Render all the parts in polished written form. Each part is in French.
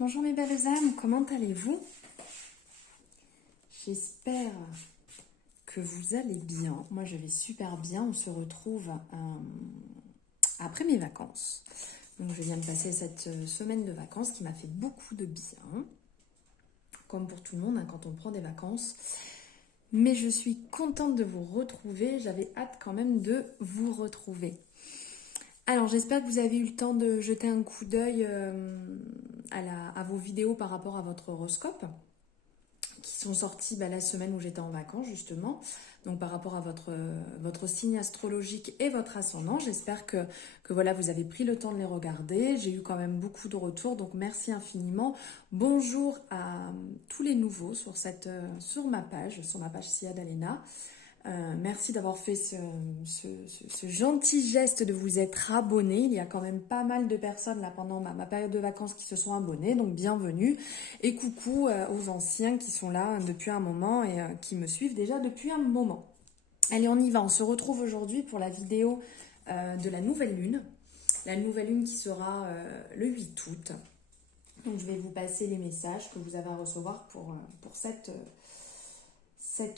Bonjour mes belles âmes, comment allez-vous? J'espère que vous allez bien. Moi je vais super bien. On se retrouve après mes vacances. Donc je viens de passer cette semaine de vacances qui m'a fait beaucoup de bien. Comme pour tout le monde quand on prend des vacances. Mais je suis contente de vous retrouver. J'avais hâte quand même de vous retrouver. Alors j'espère que vous avez eu le temps de jeter un coup d'œil à vos vidéos par rapport à votre horoscope qui sont sorties la semaine où j'étais en vacances justement. Donc par rapport à votre signe astrologique et votre ascendant, j'espère que voilà, vous avez pris le temps de les regarder. J'ai eu quand même beaucoup de retours, donc merci infiniment. Bonjour à tous les nouveaux sur ma page Sia d'Alena. Merci d'avoir fait ce gentil geste de vous être abonné. Il y a quand même pas mal de personnes là pendant ma période de vacances qui se sont abonnées, donc bienvenue. Et coucou aux anciens qui sont là depuis un moment et qui me suivent déjà depuis un moment. Allez, on y va. On se retrouve aujourd'hui pour la vidéo de la nouvelle lune. La nouvelle lune qui sera le 8 août. Donc je vais vous passer les messages que vous avez à recevoir pour cette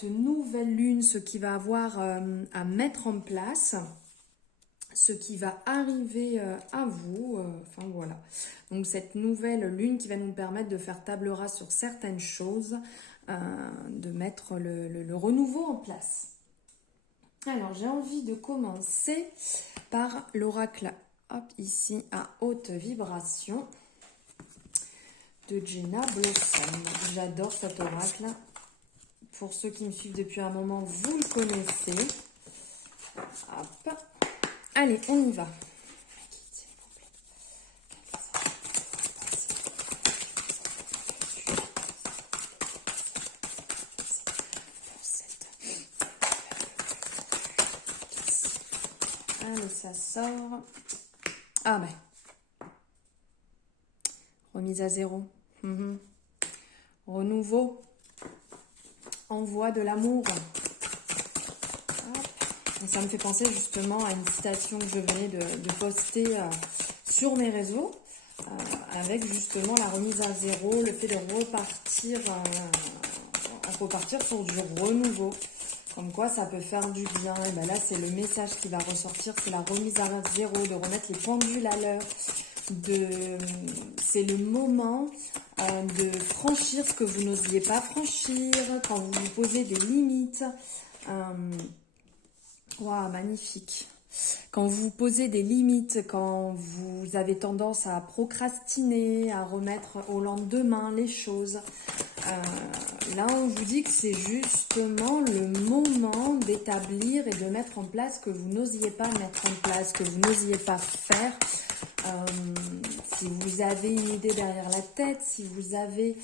nouvelle lune, ce qui va avoir à mettre en place, ce qui va arriver à vous, enfin voilà. Donc cette nouvelle lune qui va nous permettre de faire table rase sur certaines choses, de mettre le renouveau en place. Alors j'ai envie de commencer par l'oracle, hop, ici à haute vibration de Jenna Blossom. J'adore cet oracle. Pour ceux qui me suivent depuis un moment, vous le connaissez. Hop. Allez, on y va. Allez, ça sort. Ah ben. Remise à zéro. Renouveau. Envoi de l'amour. Et ça me fait penser justement à une citation que je venais de poster sur mes réseaux, avec justement la remise à zéro, le fait de repartir sur du renouveau. Comme quoi ça peut faire du bien. Et ben là c'est le message qui va ressortir, c'est la remise à zéro, de remettre les pendules à l'heure. C'est le moment de franchir ce que vous n'osiez pas franchir, quand vous vous posez des limites. Waouh, magnifique. Quand vous vous posez des limites, quand vous avez tendance à procrastiner, à remettre au lendemain les choses, là on vous dit que c'est justement le moment d'établir et de mettre en place ce que vous n'osiez pas mettre en place, que vous n'osiez pas faire. Si vous avez une idée derrière la tête, si vous avez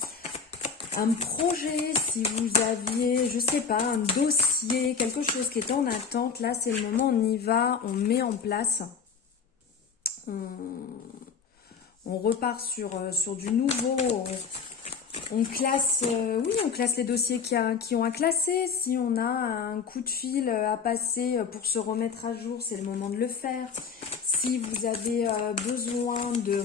un projet, si vous aviez, je sais pas, un dossier, quelque chose qui est en attente, là c'est le moment, on y va, on met en place, on repart sur du nouveau, on classe, on classe les dossiers qui ont à classer. Si on a un coup de fil à passer pour se remettre à jour, c'est le moment de le faire. Si vous avez besoin de,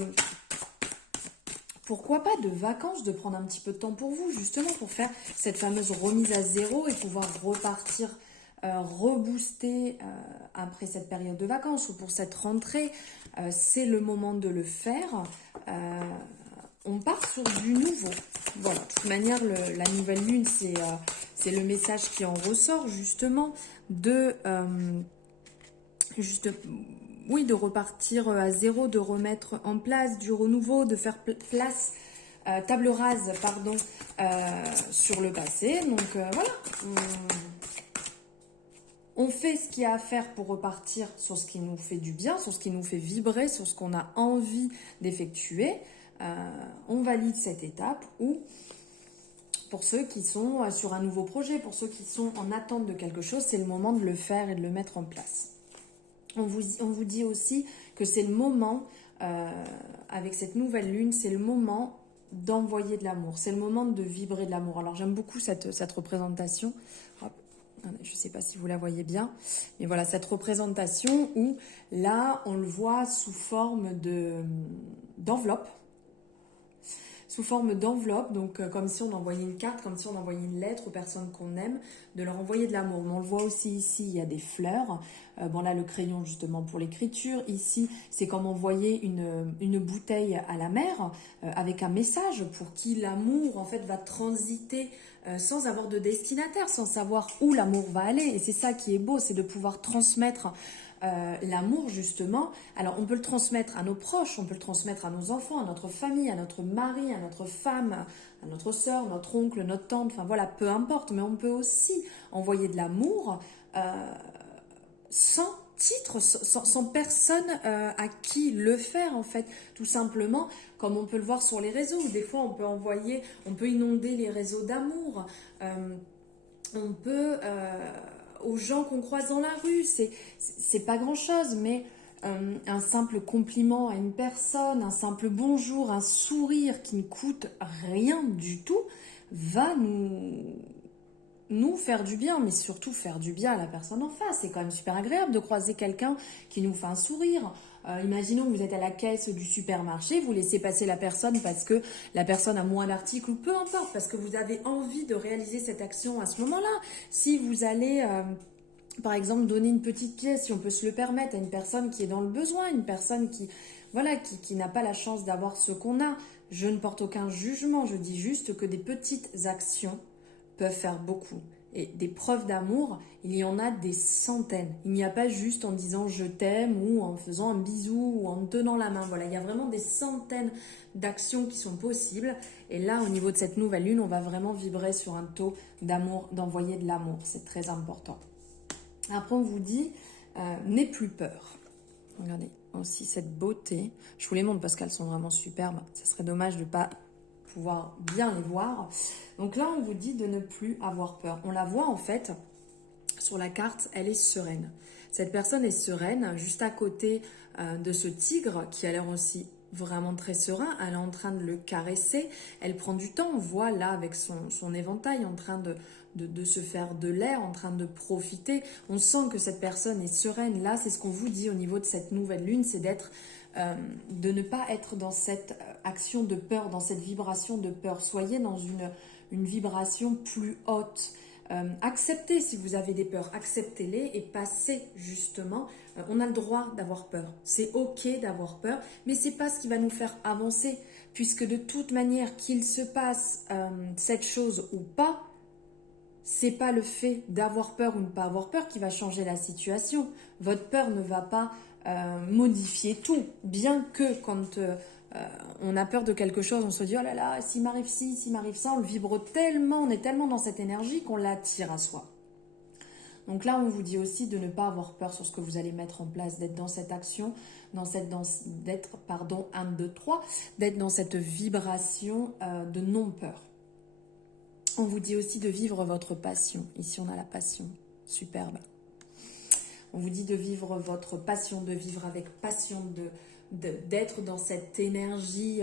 pourquoi pas, de vacances, de prendre un petit peu de temps pour vous, justement, pour faire cette fameuse remise à zéro et pouvoir repartir, rebooster après cette période de vacances ou pour cette rentrée, c'est le moment de le faire. On part sur du nouveau. Voilà, de toute manière, la nouvelle lune, c'est le message qui en ressort, justement, de repartir à zéro, de remettre en place du renouveau, de faire place, table rase, pardon, sur le passé. Donc voilà, on fait ce qu'il y a à faire pour repartir sur ce qui nous fait du bien, sur ce qui nous fait vibrer, sur ce qu'on a envie d'effectuer. On valide cette étape ou pour ceux qui sont sur un nouveau projet, pour ceux qui sont en attente de quelque chose, c'est le moment de le faire et de le mettre en place. On vous dit aussi que c'est le moment, avec cette nouvelle lune, c'est le moment d'envoyer de l'amour. C'est le moment de vibrer de l'amour. Alors j'aime beaucoup cette représentation. Hop, je ne sais pas si vous la voyez bien. Mais voilà, cette représentation où là, on le voit sous forme d'enveloppe. sous forme d'enveloppe, donc comme si on envoyait une carte, comme si on envoyait une lettre aux personnes qu'on aime, de leur envoyer de l'amour. Mais on le voit aussi ici, il y a des fleurs. Bon là, le crayon justement pour l'écriture. Ici, c'est comme envoyer une bouteille à la mer avec un message pour qui l'amour en fait va transiter sans avoir de destinataire, sans savoir où l'amour va aller. Et c'est ça qui est beau, c'est de pouvoir transmettre l'amour justement. Alors on peut le transmettre à nos proches, on peut le transmettre à nos enfants, à notre famille, à notre mari, à notre femme, à notre soeur, notre oncle, notre tante, enfin voilà, peu importe. Mais on peut aussi envoyer de l'amour sans titre, sans personne à qui le faire en fait, tout simplement, comme on peut le voir sur les réseaux, où des fois on peut inonder les réseaux d'amour, on peut, aux gens qu'on croise dans la rue, c'est pas grand chose, mais un simple compliment à une personne, un simple bonjour, un sourire qui ne coûte rien du tout, va nous faire du bien, mais surtout faire du bien à la personne en face. C'est quand même super agréable de croiser quelqu'un qui nous fait un sourire. Imaginons que vous êtes à la caisse du supermarché, vous laissez passer la personne parce que la personne a moins d'articles ou peu importe, parce que vous avez envie de réaliser cette action à ce moment-là. Si vous allez, par exemple, donner une petite pièce, si on peut se le permettre, à une personne qui est dans le besoin, une personne qui, voilà, qui n'a pas la chance d'avoir ce qu'on a, je ne porte aucun jugement, je dis juste que des petites actions peuvent faire beaucoup. Et des preuves d'amour, il y en a des centaines. Il n'y a pas juste en disant je t'aime ou en faisant un bisou ou en tenant la main. Voilà, il y a vraiment des centaines d'actions qui sont possibles. Et là, au niveau de cette nouvelle lune, on va vraiment vibrer sur un taux d'amour, d'envoyer de l'amour. C'est très important. Après, on vous dit, n'aie plus peur. Regardez aussi cette beauté. Je vous les montre parce qu'elles sont vraiment superbes. Ce serait dommage de ne pas pouvoir bien les voir. Donc là, on vous dit de ne plus avoir peur. On la voit en fait sur la carte, elle est sereine. Cette personne est sereine, juste à côté de ce tigre qui a l'air aussi vraiment très serein. Elle est en train de le caresser. Elle prend du temps. On voit là avec son éventail en train de se faire de l'air, en train de profiter. On sent que cette personne est sereine. Là, c'est ce qu'on vous dit au niveau de cette nouvelle lune, c'est de ne pas être dans cette action de peur, dans cette vibration de peur. Soyez dans une vibration plus haute. Acceptez si vous avez des peurs, acceptez-les et passez justement. On a le droit d'avoir peur. C'est ok d'avoir peur, mais c'est pas ce qui va nous faire avancer, puisque de toute manière qu'il se passe cette chose ou pas, c'est pas le fait d'avoir peur ou ne pas avoir peur qui va changer la situation. Votre peur ne va pas modifier tout, bien que quand on a peur de quelque chose, on se dit oh là là, s'il m'arrive ci, s'il m'arrive ça, on le vibre tellement, on est tellement dans cette énergie qu'on l'attire à soi. Donc là, on vous dit aussi de ne pas avoir peur sur ce que vous allez mettre en place, d'être dans cette action, d'être, 1, 2, 3, d'être dans cette vibration de non-peur. On vous dit aussi de vivre votre passion. Ici, on a la passion. Superbe. On vous dit de vivre votre passion, de vivre avec passion, d'être dans cette énergie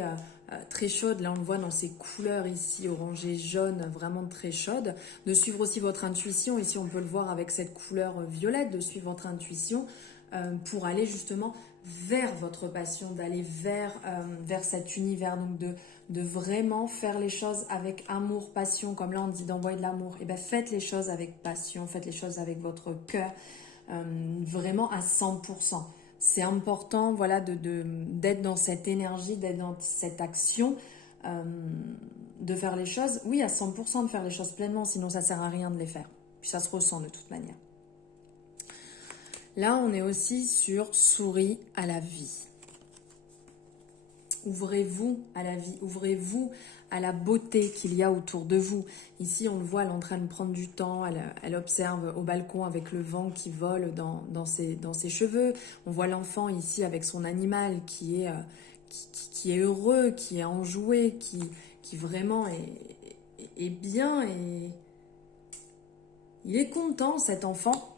très chaude. Là, on le voit dans ces couleurs ici, orangé, jaune, vraiment très chaude. De suivre aussi votre intuition. Ici, on peut le voir avec cette couleur violette, de suivre votre intuition pour aller justement vers votre passion, d'aller vers cet univers, donc de vraiment faire les choses avec amour, passion, comme là on dit d'envoyer de l'amour. Et bien faites les choses avec passion, faites les choses avec votre cœur, vraiment à 100%. C'est important, voilà, d'être dans cette énergie, d'être dans cette action, de faire les choses, oui, à 100%, de faire les choses pleinement, sinon ça sert à rien de les faire. Puis ça se ressent de toute manière. Là, on est aussi sur souris à la vie. Ouvrez-vous à la vie, ouvrez-vous à la beauté qu'il y a autour de vous. Ici, on le voit, elle est en train de prendre du temps, elle observe au balcon avec le vent qui vole dans ses cheveux. On voit l'enfant ici avec son animal qui est heureux, qui est enjoué, qui vraiment est bien et il est content cet enfant.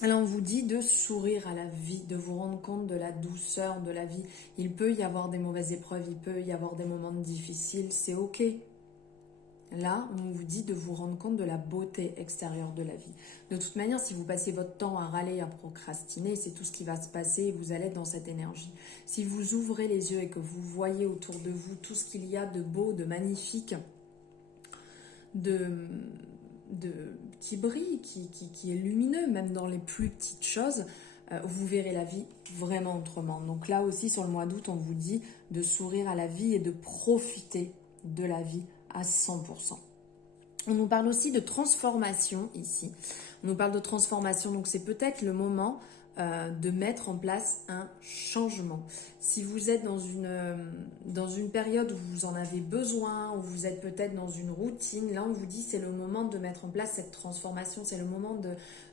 Là, on vous dit de sourire à la vie, de vous rendre compte de la douceur de la vie. Il peut y avoir des mauvaises épreuves, il peut y avoir des moments difficiles, c'est ok. Là, on vous dit de vous rendre compte de la beauté extérieure de la vie. De toute manière, si vous passez votre temps à râler, à procrastiner, c'est tout ce qui va se passer et vous allez être dans cette énergie. Si vous ouvrez les yeux et que vous voyez autour de vous tout ce qu'il y a de beau, de magnifique, qui brille, qui est lumineux, même dans les plus petites choses, vous verrez la vie vraiment autrement. Donc là aussi, sur le mois d'août, on vous dit de sourire à la vie et de profiter de la vie à 100%. On nous parle aussi de transformation ici. On nous parle de transformation, donc c'est peut-être le moment de mettre en place un changement. Si vous êtes dans une période où vous en avez besoin, où vous êtes peut-être dans une routine, là on vous dit c'est le moment de mettre en place cette transformation, c'est le moment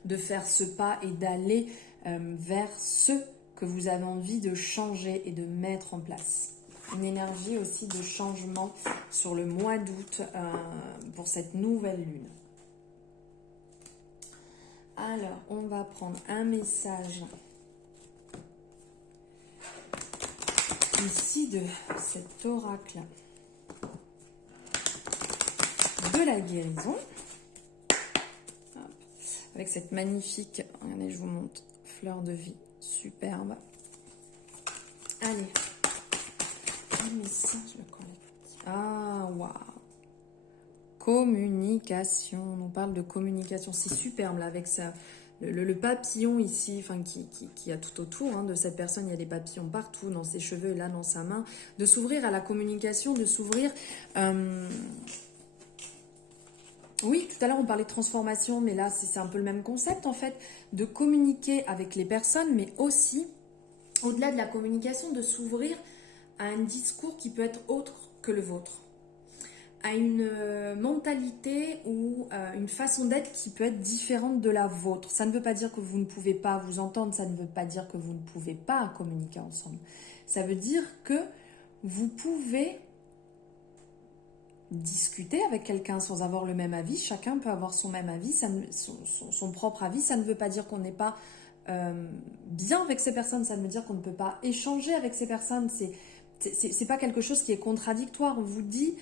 de faire ce pas et d'aller vers ce que vous avez envie de changer et de mettre en place. Une énergie aussi de changement sur le mois d'août pour cette nouvelle lune. Alors, on va prendre un message ici de cet oracle de la guérison. Hop. Avec cette magnifique, regardez, je vous montre, fleur de vie, superbe. Allez, un message, le collectif. Ah, waouh! Communication, on nous parle de communication, c'est superbe là avec ça, le papillon ici, enfin qui a tout autour de cette personne, il y a des papillons partout, dans ses cheveux et là dans sa main, de s'ouvrir à la communication, de s'ouvrir, oui tout à l'heure on parlait de transformation, mais là c'est un peu le même concept en fait, de communiquer avec les personnes, mais aussi au-delà de la communication, de s'ouvrir à un discours qui peut être autre que le vôtre, à une mentalité ou une façon d'être qui peut être différente de la vôtre. Ça ne veut pas dire que vous ne pouvez pas vous entendre, ça ne veut pas dire que vous ne pouvez pas communiquer ensemble. Ça veut dire que vous pouvez discuter avec quelqu'un sans avoir le même avis. Chacun peut avoir son même avis, son propre avis. Ça ne veut pas dire qu'on n'est pas bien avec ces personnes, ça veut dire qu'on ne peut pas échanger avec ces personnes. C'est pas quelque chose qui est contradictoire. On vous dit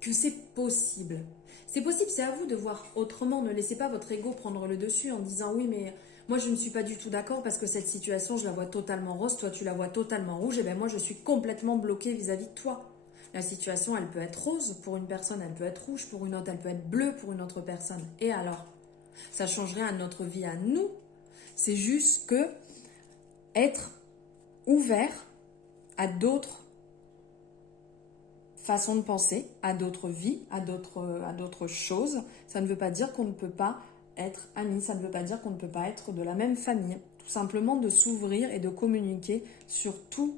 que c'est possible. C'est possible, c'est à vous de voir autrement. Ne laissez pas votre ego prendre le dessus en disant oui, mais moi je ne suis pas du tout d'accord parce que cette situation, je la vois totalement rose, toi tu la vois totalement rouge, et bien moi je suis complètement bloquée vis-à-vis de toi. La situation, elle peut être rose pour une personne, elle peut être rouge pour une autre, elle peut être bleue pour une autre personne. Et alors, ça change rien à notre vie à nous. C'est juste que être ouvert à d'autres façons de penser, à d'autres vies, à d'autres choses. Ça ne veut pas dire qu'on ne peut pas être amis, ça ne veut pas dire qu'on ne peut pas être de la même famille. Tout simplement de s'ouvrir et de communiquer sur tous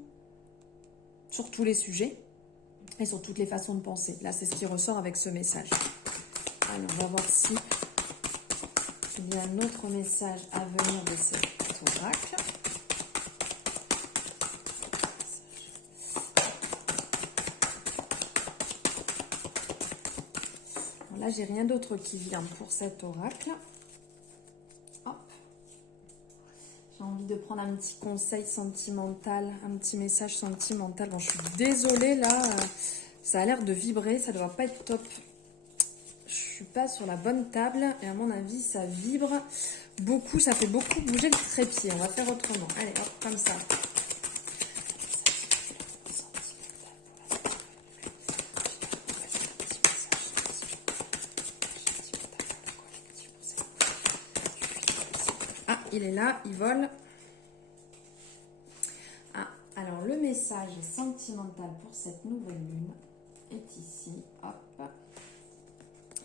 les sujets et sur toutes les façons de penser. Là, c'est ce qui ressort avec ce message. Alors, on va voir si il y a un autre message à venir de cet oracle. Là, j'ai rien d'autre qui vient pour cet oracle. Hop. J'ai envie de prendre un petit conseil sentimental, un petit message sentimental. Bon, je suis désolée, là, ça a l'air de vibrer, ça ne doit pas être top. Je suis pas sur la bonne table et à mon avis, ça vibre beaucoup, ça fait beaucoup bouger le trépied. On va faire autrement. Allez, hop, comme ça. Il est là, il vole. Ah, alors le message sentimental pour cette nouvelle lune est ici. Hop,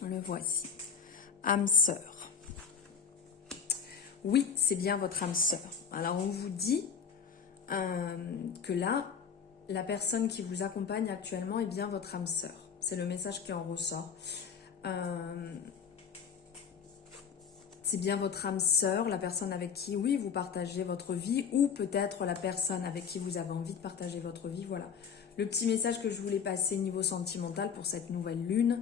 le voici. Âme sœur. Oui, c'est bien votre âme sœur. Alors on vous dit que là, la personne qui vous accompagne actuellement est bien votre âme sœur. C'est le message qui en ressort. C'est bien votre âme sœur, la personne avec qui, oui, vous partagez votre vie, ou peut-être la personne avec qui vous avez envie de partager votre vie. Voilà, le petit message que je voulais passer niveau sentimental pour cette nouvelle lune,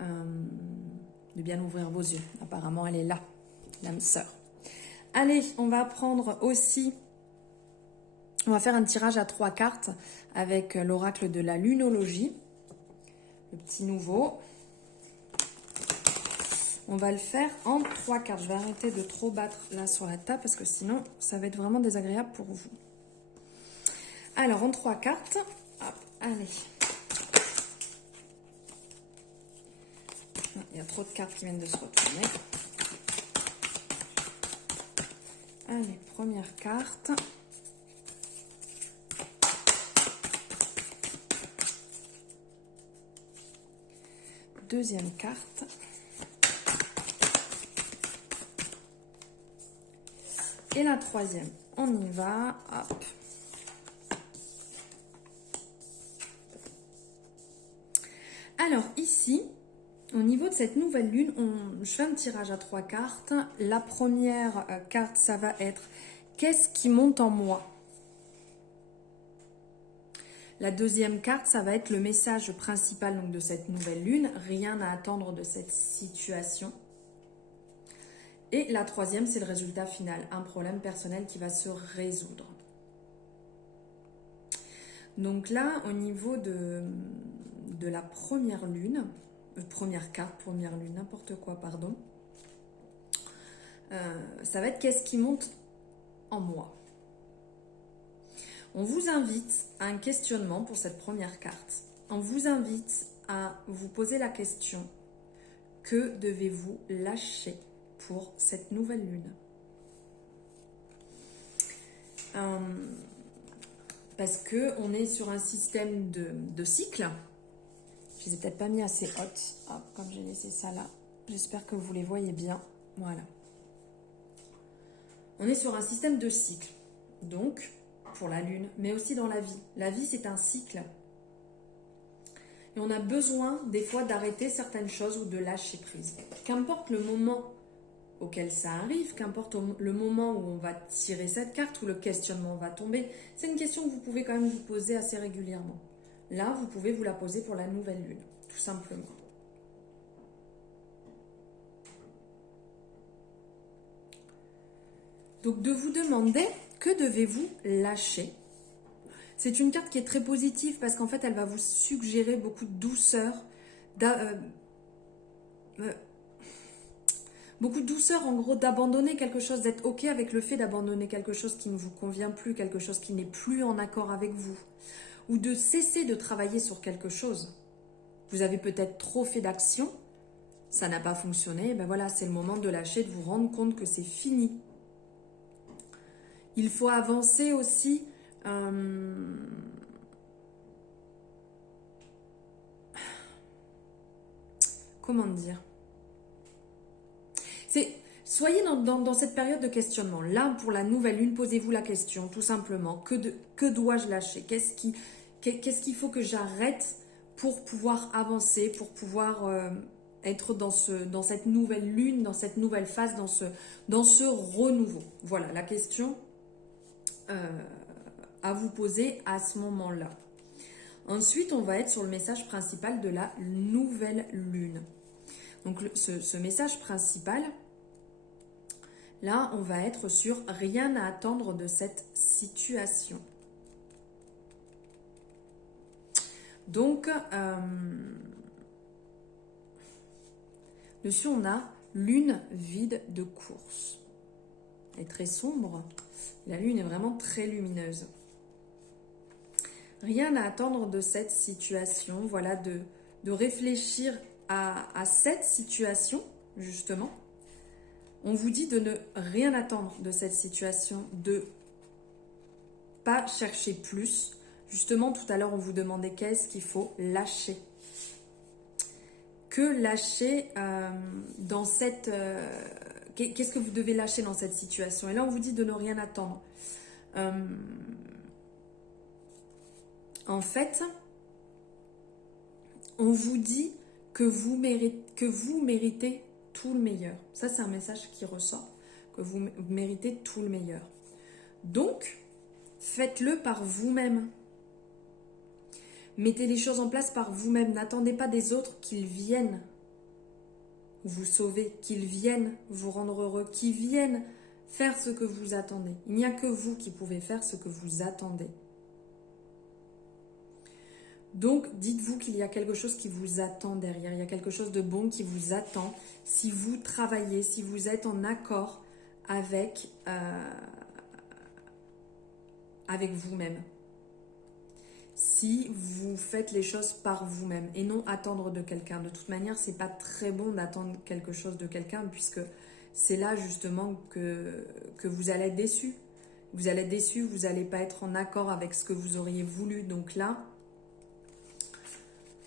de bien ouvrir vos yeux. Apparemment, elle est là, l'âme sœur. Allez, on va prendre aussi On va faire un tirage à 3 cartes avec l'oracle de la lunologie, le petit nouveau. On va le faire en 3 cartes. Je vais arrêter de trop battre là sur la table parce que sinon ça va être vraiment désagréable pour vous. Alors en 3 cartes, hop, allez. Il y a trop de cartes qui viennent de se retourner. Allez, première carte. Deuxième carte. Et la troisième. On y va. Hop. Alors ici, au niveau de cette nouvelle lune, je fais un tirage à 3 cartes. La première carte, ça va être « Qu'est-ce qui monte en moi ?» La deuxième carte, ça va être le message principal donc, de cette nouvelle lune. Rien à attendre de cette situation. Et la troisième, c'est le résultat final. Un problème personnel qui va se résoudre. Donc là, au niveau de la première lune, première carte, première lune, n'importe quoi, pardon. Ça va être qu'est-ce qui monte en moi. On vous invite à un questionnement pour cette première carte. On vous invite à vous poser la question, que devez-vous lâcher pour cette nouvelle lune? Parce qu'on est sur un système de cycle. Je les ai peut-être pas mis assez hautes, hop, comme j'ai laissé ça là. J'espère que vous les voyez bien. Voilà. On est sur un système de cycle. Donc, pour la lune, mais aussi dans la vie. La vie, c'est un cycle. Et on a besoin, des fois, d'arrêter certaines choses ou de lâcher prise. Qu'importe le moment auquel ça arrive, qu'importe le moment où on va tirer cette carte, où le questionnement va tomber, c'est une question que vous pouvez quand même vous poser assez régulièrement. Là, vous pouvez vous la poser pour la nouvelle lune, tout simplement. Donc, de vous demander, que devez-vous lâcher? C'est une carte qui est très positive parce qu'en fait, elle va vous suggérer beaucoup de douceur, beaucoup de douceur, en gros, d'abandonner quelque chose, d'être OK avec le fait d'abandonner quelque chose qui ne vous convient plus, quelque chose qui n'est plus en accord avec vous, ou de cesser de travailler sur quelque chose. Vous avez peut-être trop fait d'actions, ça n'a pas fonctionné, ben voilà, c'est le moment de lâcher, de vous rendre compte que c'est fini. Il faut avancer aussi. Comment dire? Soyez dans cette période de questionnement. Là, pour la nouvelle lune, posez-vous la question, tout simplement. Que dois-je lâcher? Qu'est-ce qu'il faut que j'arrête pour pouvoir avancer, pour pouvoir être dans cette nouvelle lune, dans cette nouvelle phase, dans ce renouveau? Voilà, la question à vous poser à ce moment-là. Ensuite, on va être sur le message principal de la nouvelle lune. Donc, ce message principal, là, on va être sur rien à attendre de cette situation. Donc, dessus, on a lune vide de course. Elle est très sombre. La lune est vraiment très lumineuse. Rien à attendre de cette situation. Voilà, de réfléchir à cette situation, justement. On vous dit de ne rien attendre de cette situation, de pas chercher plus. Justement, tout à l'heure, on vous demandait qu'est-ce qu'il faut lâcher. Que lâcher dans cette... qu'est-ce que vous devez lâcher dans cette situation? Et là, on vous dit de ne rien attendre. En fait, on vous dit que vous méritez tout le meilleur. Ça, c'est un message qui ressort, que vous méritez tout le meilleur. Donc, faites-le par vous-même. Mettez les choses en place par vous-même. N'attendez pas des autres qu'ils viennent vous sauver, qu'ils viennent vous rendre heureux, qu'ils viennent faire ce que vous attendez. Il n'y a que vous qui pouvez faire ce que vous attendez. Donc, dites-vous qu'il y a quelque chose qui vous attend derrière. Il y a quelque chose de bon qui vous attend si vous travaillez, si vous êtes en accord avec, avec vous-même. Si vous faites les choses par vous-même et non attendre de quelqu'un. De toute manière, c'est pas très bon d'attendre quelque chose de quelqu'un puisque c'est là justement que vous allez être déçu. Vous allez être déçu, vous n'allez pas être en accord avec ce que vous auriez voulu. Donc là,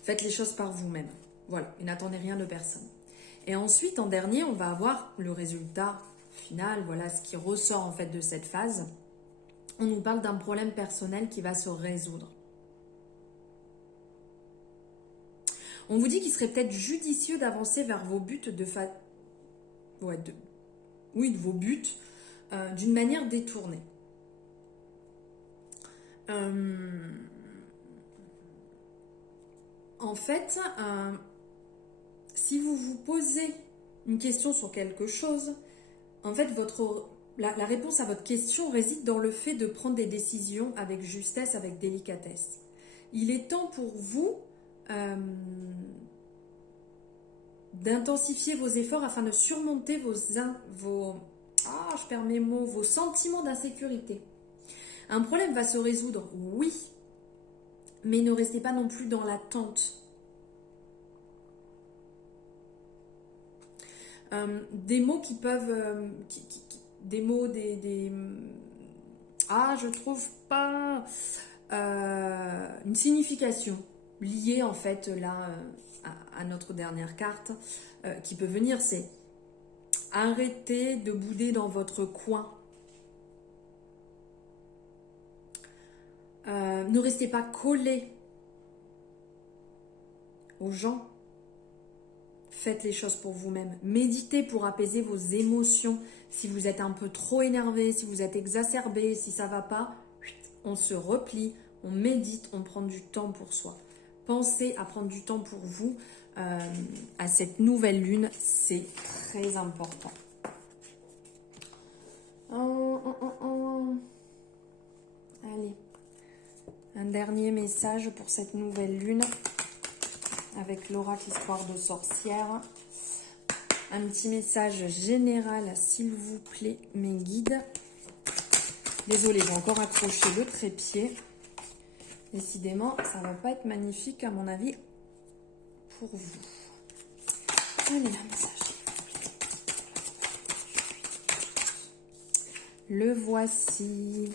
faites les choses par vous-même. Voilà, et n'attendez rien de personne. Et ensuite, en dernier, on va avoir le résultat final. Voilà ce qui ressort en fait de cette phase. On nous parle d'un problème personnel qui va se résoudre. On vous dit qu'il serait peut-être judicieux d'avancer vers vos buts de vos buts d'une manière détournée. En fait, si vous vous posez une question sur quelque chose, en fait, la réponse à votre question réside dans le fait de prendre des décisions avec justesse, avec délicatesse. Il est temps pour vous d'intensifier vos efforts afin de surmonter vos sentiments d'insécurité. Un problème va se résoudre, oui, mais ne restez pas non plus dans l'attente. Des mots qui peuvent... je trouve pas... une signification liée en fait là à notre dernière carte qui peut venir, c'est arrêtez de bouder dans votre coin. Ne restez pas collés aux gens. Faites les choses pour vous-même. Méditez pour apaiser vos émotions. Si vous êtes un peu trop énervé, si vous êtes exacerbé, si ça ne va pas, on se replie, on médite, on prend du temps pour soi. Pensez à prendre du temps pour vous à cette nouvelle lune, c'est très important. Allez, un dernier message pour cette nouvelle lune avec l'oracle Histoire de sorcière. Un petit message général, s'il vous plaît, mes guides. Désolée, j'ai encore accroché le trépied. Décidément, ça ne va pas être magnifique, à mon avis, pour vous. Allez, un message. Le voici.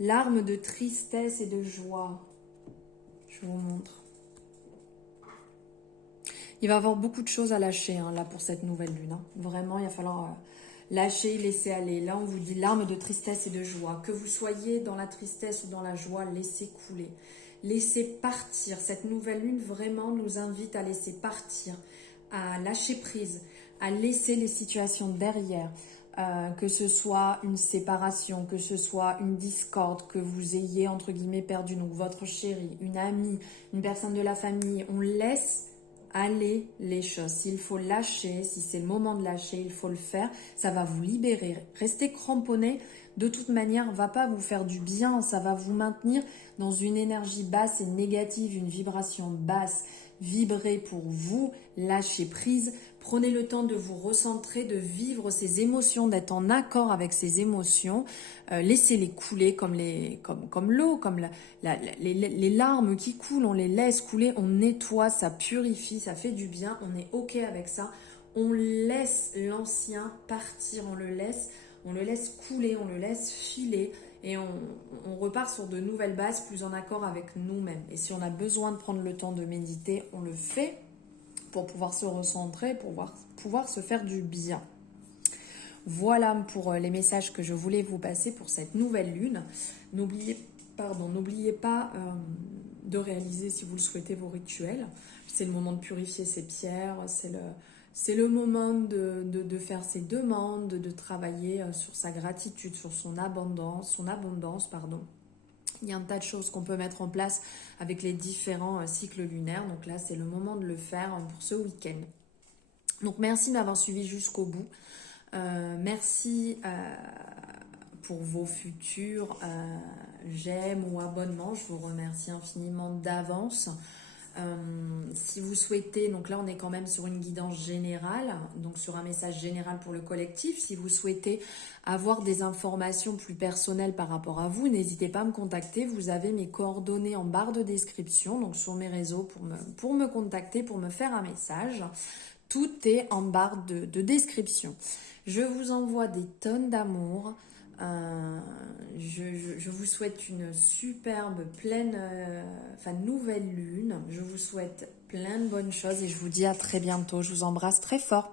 Larmes de tristesse et de joie. Je vous montre. Il va y avoir beaucoup de choses à lâcher là pour cette nouvelle lune. Vraiment, il va falloir lâcher, laisser aller. Là, on vous dit larmes de tristesse et de joie. Que vous soyez dans la tristesse ou dans la joie, laissez couler. Laissez partir. Cette nouvelle lune vraiment nous invite à laisser partir, à lâcher prise, à laisser les situations derrière. Que ce soit une séparation, que ce soit une discorde, que vous ayez entre guillemets perdu donc votre chéri, une amie, une personne de la famille. On laisse aller les choses. S'il faut lâcher, si c'est le moment de lâcher, il faut le faire. Ça va vous libérer. Rester cramponné, de toute manière, va pas vous faire du bien. Ça va vous maintenir dans une énergie basse et négative, une vibration basse. Vibrez pour vous, lâchez prise. Prenez le temps de vous recentrer, de vivre ces émotions, d'être en accord avec ces émotions. Laissez-les couler comme l'eau, comme les larmes qui coulent. On les laisse couler, on nettoie, ça purifie, ça fait du bien. On est OK avec ça. On laisse l'ancien partir, on le laisse couler, on le laisse filer. Et on repart sur de nouvelles bases plus en accord avec nous-mêmes. Et si on a besoin de prendre le temps de méditer, on le fait pour pouvoir se recentrer, pour pouvoir se faire du bien. Voilà pour les messages que je voulais vous passer pour cette nouvelle lune. N'oubliez pas de réaliser, si vous le souhaitez, vos rituels. C'est le moment de purifier ses pierres, c'est le moment de faire ses demandes, de travailler sur sa gratitude, sur son abondance. Il y a un tas de choses qu'on peut mettre en place avec les différents cycles lunaires. Donc là, c'est le moment de le faire pour ce week-end. Donc merci de m'avoir suivi jusqu'au bout. Merci pour vos futurs j'aime ou abonnements. Je vous remercie infiniment d'avance. Si vous souhaitez, donc là on est quand même sur une guidance générale, donc sur un message général pour le collectif. Si vous souhaitez avoir des informations plus personnelles par rapport à vous, n'hésitez pas à me contacter. Vous avez mes coordonnées en barre de description, donc sur mes réseaux pour me contacter, pour me faire un message. Tout est en barre de description. Je vous envoie des tonnes d'amour. Je vous souhaite une superbe, nouvelle lune. Je vous souhaite plein de bonnes choses et je vous dis à très bientôt. Je vous embrasse très fort.